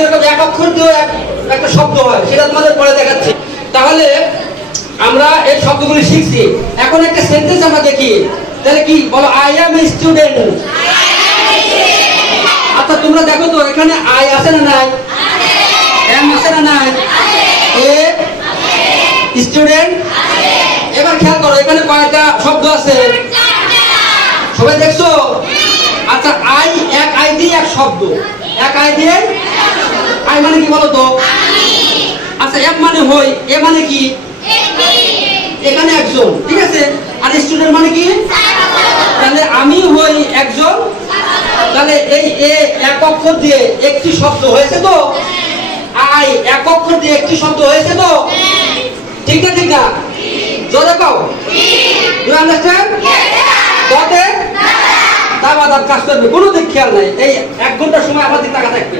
এরকম এক অক্ষর দিয়েও একটা শব্দ হয়, সেটা তোমাদের পরে দেখাচ্ছি। তাহলে আমরা এই শব্দগুলি শিখছি। এখন একটা সেন্টেন্স আমরা দেখি, তাহলে কি বলো? I am a student. আচ্ছা তোমরা দেখো তো এখানে আই আছে না নাই? এম আছে না নাই? A student. এবার খেয়াল করো এখানে কয়টা শব্দ আছে? সবাই দেখছো? আচ্ছা আই, এক আই দিয়ে এক শব্দ, এক আই দিয়ে। আই মানে কি বলো তো? আচ্ছা এম মানে হই, এ মানে কি? এখানে একজন, ঠিক আছে। আর স্টুডেন্ট মানে কি? তাহলে আমি হই একজন। তাহলে এই এ এক অক্ষর দিয়ে একটি শব্দ হয়েছে তো, আই এক অক্ষর দিয়ে একটি শব্দ হয়েছে তো, ঠিক না? ঠিক না? জোরে কও। You understand? তাতে তা বাদ কাজ করবে, কোনো দিক খেয়াল নাই। এই 1 ঘন্টার সময় আমার দিক টাকা থাকবে।